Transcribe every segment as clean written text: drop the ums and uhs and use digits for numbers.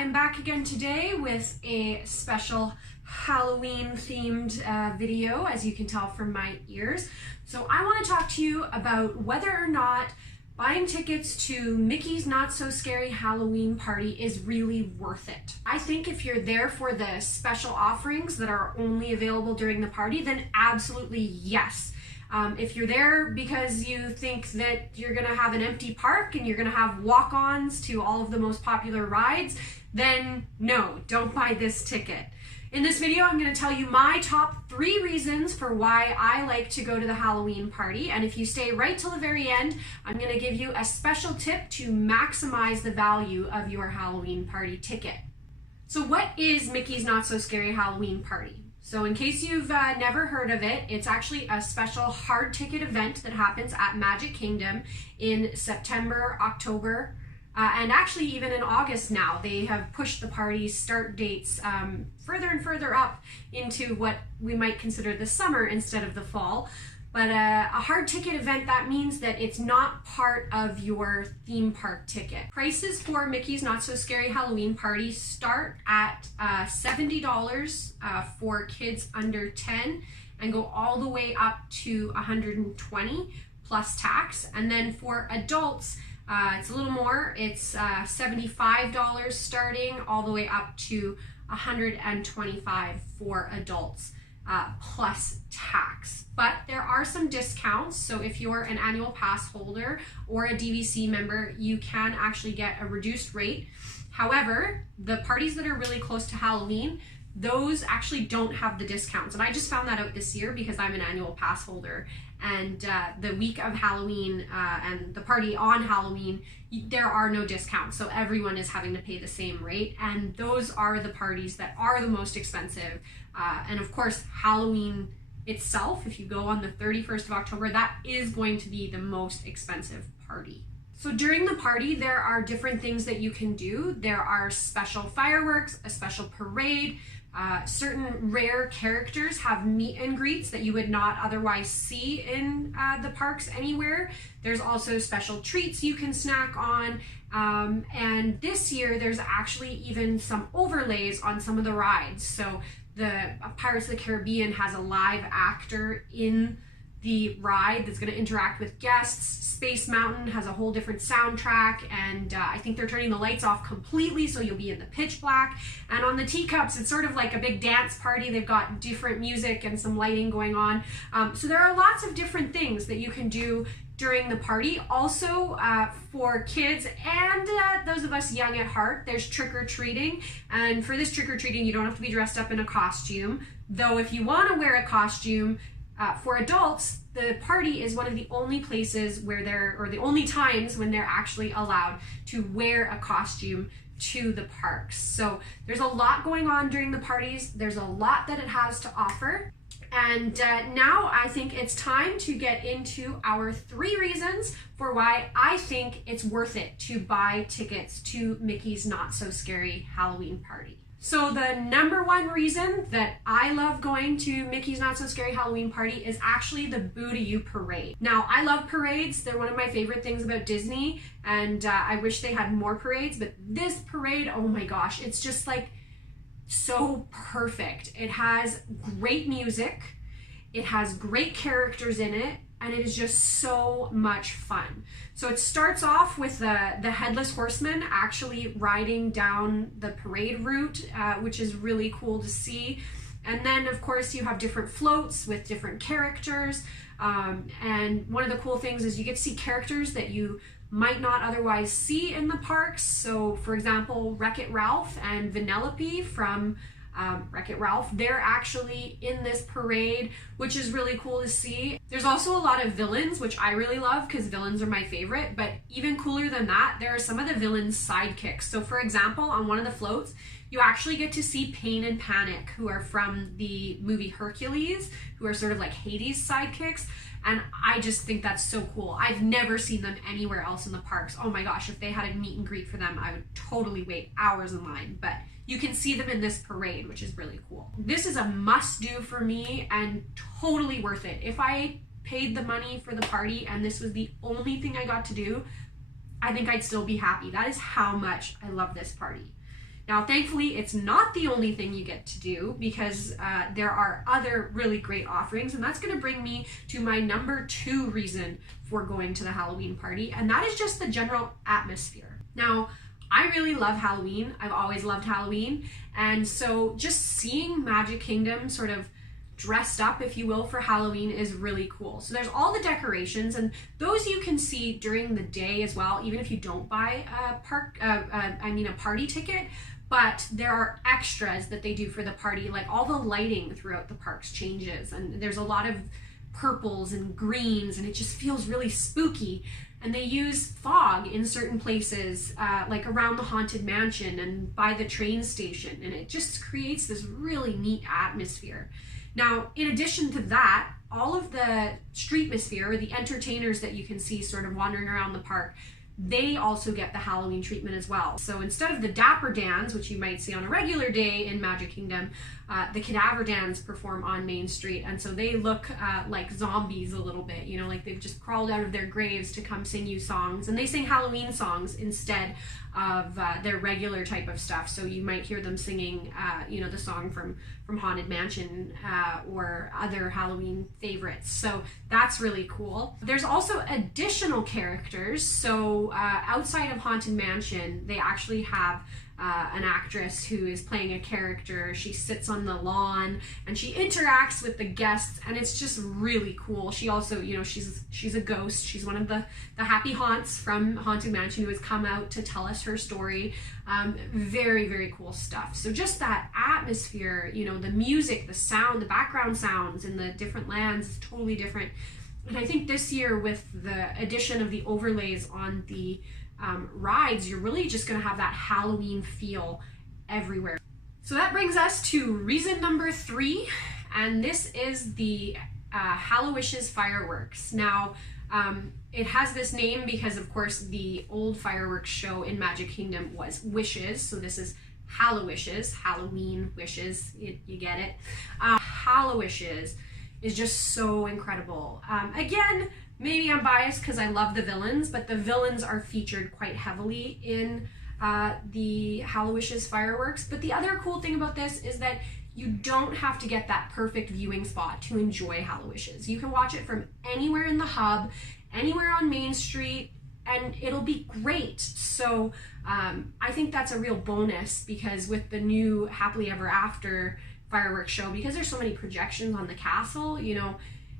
I am back again today with a special Halloween themed video, as you can tell from my ears. So I want to talk to you about whether or not buying tickets to Mickey's Not So Scary Halloween Party is really worth it. I think if you're there for the special offerings that are only available during the party, then absolutely yes. If you're there because you think that you're gonna have an empty park and you're gonna have walk-ons to all of the most popular rides, then no, don't buy this ticket. In this video, I'm gonna tell you my top 3 reasons for why I like to go to the Halloween party. And if you stay right till the very end, I'm gonna give you a special tip to maximize the value of your Halloween party ticket. So what is Mickey's Not So Scary Halloween Party? So in case you've never heard of it, it's actually a special hard ticket event that happens at Magic Kingdom in September, October, and actually even in August now. They have pushed the party's start dates further and further up into what we might consider the summer instead of the fall. But a hard ticket event, that means that it's not part of your theme park ticket. Prices for Mickey's Not So Scary Halloween Party start at $70 for kids under 10 and go all the way up to $120 plus tax. And then for adults, it's a little more. It's $75 starting all the way up to $125 for adults. Plus tax. But there are some discounts, so if you're an annual pass holder or a DVC member, you can actually get a reduced rate. However, the parties that are really close to Halloween, those actually don't have the discounts. And I just found that out this year because I'm an annual pass holder, and the week of Halloween and the party on Halloween, there are no discounts, so everyone is having to pay the same rate, and those are the parties that are the most expensive. And of course, Halloween itself, if you go on the 31st of October, that is going to be the most expensive party. So during the party, there are different things that you can do. There are special fireworks, a special parade, certain rare characters have meet and greets that you would not otherwise see in the parks anywhere. There's also special treats you can snack on. And this year, there's actually even some overlays on some of the rides. So the Pirates of the Caribbean has a live actor in the ride that's going to interact with guests. Space Mountain has a whole different soundtrack, and I think they're turning the lights off completely, so you'll be in the pitch black. And on the teacups, it's sort of like a big dance party. They've got different music and some lighting going on. So there are lots of different things that you can do during the party. Also, for kids and those of us young at heart, there's trick-or-treating. And for this trick-or-treating, you don't have to be dressed up in a costume. Though if you want to wear a costume, for adults, the party is one of the only places where or the only times when they're actually allowed to wear a costume to the parks. So there's a lot going on during the parties. There's a lot that it has to offer. And now I think it's time to get into our 3 reasons for why I think it's worth it to buy tickets to Mickey's Not So Scary Halloween Party. So the number 1 reason that I love going to Mickey's Not So Scary Halloween Party is actually the Boo to You parade. Now, I love parades. They're one of my favorite things about Disney, and I wish they had more parades, but this parade, oh my gosh, it's just like so perfect. It has great music, it has great characters in it, and it is just so much fun. So it starts off with the Headless Horseman actually riding down the parade route, which is really cool to see. And then, of course, you have different floats with different characters. And one of the cool things is you get to see characters that you might not otherwise see in the parks. So, for example, Wreck-It Ralph and Vanellope from Wreck-It Ralph, they're actually in this parade, which is really cool to see. There's also a lot of villains, which I really love because villains are my favorite, but even cooler than that, there are some of the villains' sidekicks. So for example, on one of the floats, you actually get to see Pain and Panic, who are from the movie Hercules, who are sort of like Hades' sidekicks. And I just think that's so cool. I've never seen them anywhere else in the parks. Oh my gosh, if they had a meet and greet for them, I would totally wait hours in line. But you can see them in this parade, which is really cool. This is a must-do for me and totally worth it. If I paid the money for the party and this was the only thing I got to do, I think I'd still be happy. That is how much I love this party. Now, thankfully, it's not the only thing you get to do, because there are other really great offerings, and that's going to bring me to my number 2 reason for going to the Halloween party, and that is just the general atmosphere. Now, I really love Halloween. I've always loved Halloween, and so just seeing Magic Kingdom sort of dressed up, if you will, for Halloween is really cool. So there's all the decorations, and those you can see during the day as well, even if you don't buy a party ticket. But there are extras that they do for the party, like all the lighting throughout the parks changes, and there's a lot of purples and greens, and it just feels really spooky. And they use fog in certain places, like around the Haunted Mansion and by the train station, and it just creates this really neat atmosphere. Now, in addition to that, all of the streetmosphere, or the entertainers that you can see sort of wandering around the park, they also get the Halloween treatment as well. So instead of the Dapper Dans, which you might see on a regular day in Magic Kingdom, the Cadaver Dans perform on Main Street, and so they look like zombies a little bit, you know, like they've just crawled out of their graves to come sing you songs, and they sing Halloween songs instead of their regular type of stuff. So you might hear them singing, you know, the song from Haunted Mansion or other Halloween favorites. So that's really cool. There's also additional characters. So outside of Haunted Mansion, they actually have an actress who is playing a character. She sits on the lawn and she interacts with the guests, and it's just really cool. She also, you know, she's a ghost. She's one of the happy haunts from Haunted Mansion who has come out to tell us her story. Very, very cool stuff. So just that atmosphere, you know, the music, the sound, the background sounds in the different lands is totally different. And I think this year, with the addition of the overlays on the rides, you're really just going to have that Halloween feel everywhere. So that brings us to reason number 3, and this is the Hallowishes fireworks. Now, it has this name because, of course, the old fireworks show in Magic Kingdom was Wishes, so this is Hallowishes, Halloween wishes, you get it. Hallowishes is just so incredible. Again, maybe I'm biased because I love the villains, but the villains are featured quite heavily in the Hallowishes fireworks. But the other cool thing about this is that you don't have to get that perfect viewing spot to enjoy Hallowishes. You can watch it from anywhere in the hub, anywhere on Main Street, and it'll be great. So I think that's a real bonus, because with the new Happily Ever After fireworks show, because there's so many projections on the castle, you know,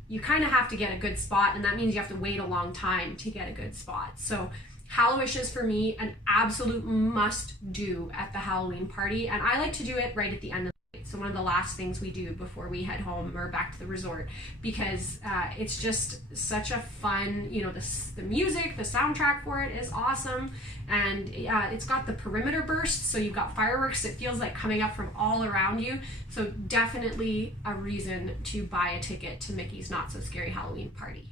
you kind of have to get a good spot, and that means you have to wait a long time to get a good spot. So Hallowishes, for me, an absolute must do at the Halloween party, and I like to do it right at the end of the night. So one of the last things we do before we head home or back to the resort, because it's just such a fun, you know, the music, the soundtrack for it is awesome, and it's got the perimeter bursts, so you've got fireworks that feels like coming up from all around you. So definitely a reason to buy a ticket to Mickey's Not So Scary Halloween Party.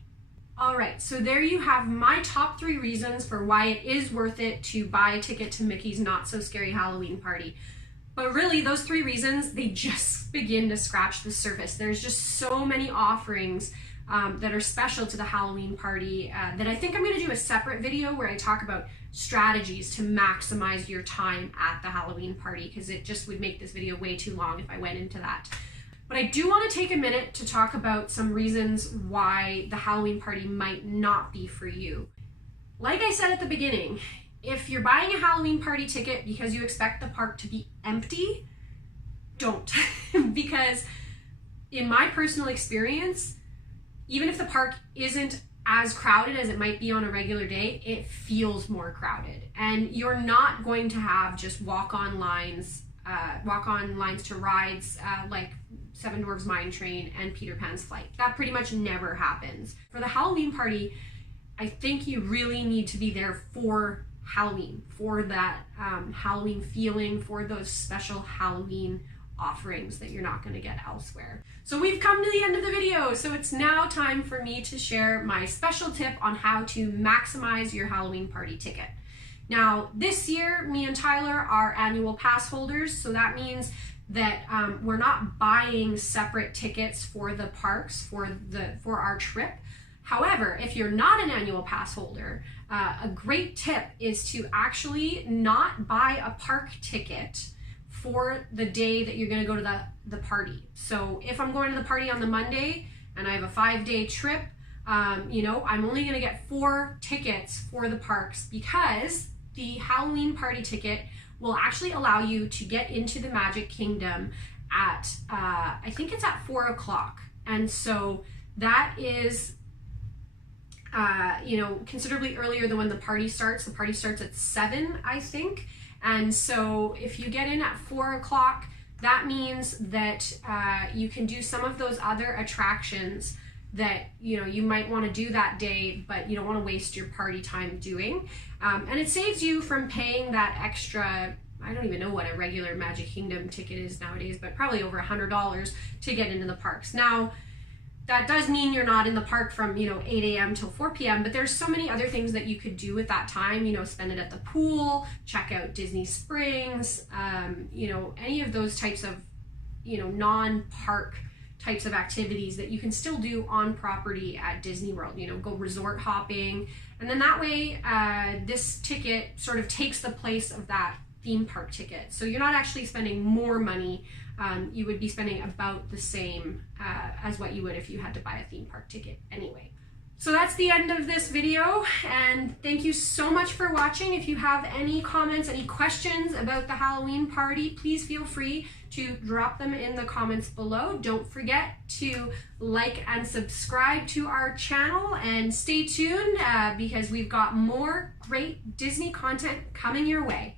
All right, so there you have my top 3 reasons for why it is worth it to buy a ticket to Mickey's Not So Scary Halloween Party. But really, those 3 reasons, they just begin to scratch the surface. There's just so many offerings that are special to the Halloween party that I think I'm going to do a separate video where I talk about strategies to maximize your time at the Halloween party, because it just would make this video way too long if I went into that. But I do want to take a minute to talk about some reasons why the Halloween party might not be for you. Like I said at the beginning, if you're buying a Halloween party ticket because you expect the park to be empty, don't. Because in my personal experience, even if the park isn't as crowded as it might be on a regular day, it feels more crowded. And you're not going to have just walk-on lines to rides like Seven Dwarfs Mine Train and Peter Pan's Flight. That pretty much never happens. For the Halloween party, I think you really need to be there for Halloween, for that Halloween feeling, for those special Halloween offerings that you're not going to get elsewhere. So we've come to the end of the video, so it's now time for me to share my special tip on how to maximize your Halloween party ticket. Now, this year, me and Tyler are annual pass holders, so that means that we're not buying separate tickets for the parks for our trip. However, if you're not an annual pass holder, a great tip is to actually not buy a park ticket for the day that you're going to go to the party. So if I'm going to the party on the Monday and I have a 5-day trip, you know, I'm only going to get 4 tickets for the parks, because the Halloween party ticket will actually allow you to get into the Magic Kingdom at, I think it's at 4 o'clock. And so that is, you know, considerably earlier than when the party starts. The party starts at 7, I think. And so if you get in at 4 o'clock, that means that you can do some of those other attractions that, you know, you might want to do that day, but you don't want to waste your party time doing. And it saves you from paying that extra, I don't even know what a regular Magic Kingdom ticket is nowadays, but probably over $100 to get into the parks. Now, that does mean you're not in the park from, you know, 8 a.m. till 4 p.m., but there's so many other things that you could do with that time. You know, spend it at the pool, check out Disney Springs, you know, any of those types of, you know, non-park types of activities that you can still do on property at Disney World. You know, go resort hopping, and then that way this ticket sort of takes the place of that theme park ticket. So you're not actually spending more money. You would be spending about the same as what you would if you had to buy a theme park ticket anyway. So that's the end of this video, and thank you so much for watching. If you have any comments, any questions about the Halloween party, please feel free to drop them in the comments below. Don't forget to like and subscribe to our channel, and stay tuned because we've got more great Disney content coming your way.